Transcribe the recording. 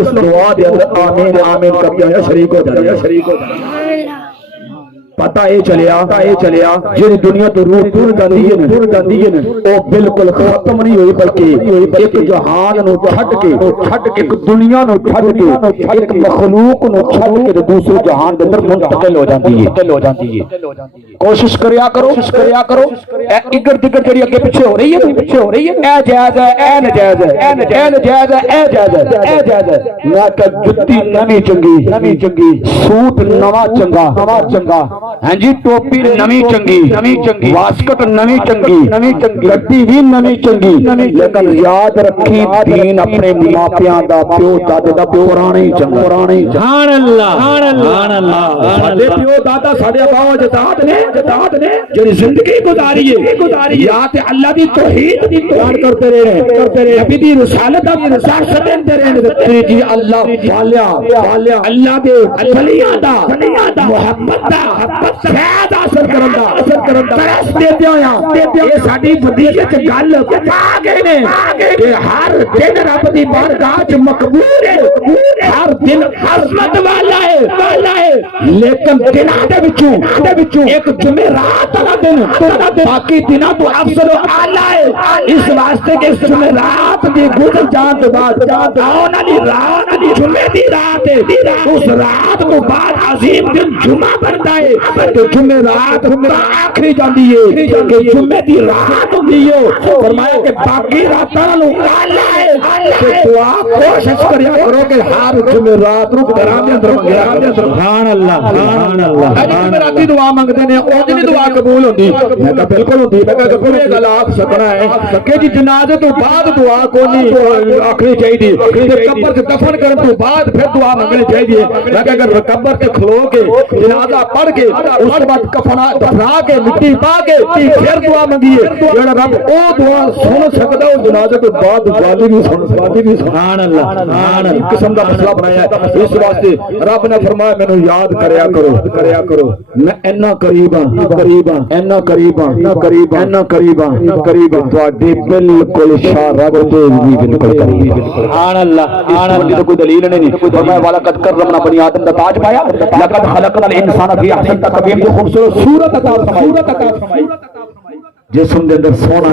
उस दुआ दे अंदर आमीन आमीन करके शरीक हो जाए, शरीक हो जाए। पता ये चलिया जिस दुनिया तो रूह दूर जाती है वो बिल्कुल खत्म नहीं हुई, बल्कि एक जहान नु छड़ के एक दुनिया नु छड़ के एक मखलूक नु छड़ के दूसरे जहान के अंदर मुंतकिल हो जाती है। कोशिश करया करो इगर दिगर जड़ी अगे पीछे हो रही है ए जायज है, ए नजायज है, ए नजायज है, ए जायज है। मैं कह जुत्ती नवी चंगी, सूट नवा चंगा, हाँ जी, टोपी नवी चंगी, वास्कट नवी चंगी, गड्डी भी नवी चंगी, लेकिन याद रखी दीन अपने मापियां दा प्यो दादे दा पुराने ही चंगा। सुभान अल्लाह साडे प्यो दादा साडे बाबा जदाद ने जेड़ी जिंदगी गुजारी है या ते अल्लाह दी तौहीद दी तौहीद करते रहे, नबी दी रिसालत दा रिसालत देंदे रहे जी। अल्लाह वालिया अल्लाह दे वलियां दा मोहब्बत दा फैज़ हासिल करन दा तरस देते होया ये साडी वदीयत गल आ गए ने कि हर दिन रब दी बारगाह च मकबूल है, हर दिन हजमत वाला है, लेकिन दिनां दे विचों एक जुमेरात वाला दिन बाकी दिनां तो अफजल आला है। इस वास्ते के इस जुमेरात दी गुजर जान तो बाद आने वाली रात जुमे दी रात है, उस रात तो बाद अजीम दिन जुमा बनता है तो जुमेरात आखिरी जाती है कि जुमे दी रात होती है। फरमाया कि बाकी रातां नालों आला है, तो दुआ कोशिश करिया करो कि हर जुमेरात नु घरां दे अंदर मंगिया। सुभान अल्लाह अज जुमेराती दुआ मंगदे ने उंज नहीं दुआ कबूल होती। मैं कहा बिल्कुल होती, मैं कहा पूरी गल आख सकना है कि जी जनाजे तो बाद दुआ कोनी आखनी चाहिए, कब्र च दफन करने तो बाद फिर दुआ मंगनी चाहिए। मैं कहा अगर कब्र ते खलो के जनाजा पढ़ के उसके बाद कफना दफना के मिट्टी पा के फिर दुआ मंगिए, जेड़ा रब ओ दुआ सुन सकदा ओ जनाजे तो बाद वाली भी सुन सकदा। सुभान अल्लाह इस किस्म का मसला बनाया है। इस वास्ते रब ने फरमाया मैनू याद करया करो, मैं इन्ना करीब तुहाडे बिल्कुल शारब दे बिल्कुल करीब। सुभान अल्लाह कोई दलील नहीं। फरमाया वाला कद करमना बनी आदम दा ताज पाया, लक़द खलक़नल इंसाना फी अहसन तक़वीम, खूबसूरत सूरत अता फरमाई, जिस्म दे अंदर सोना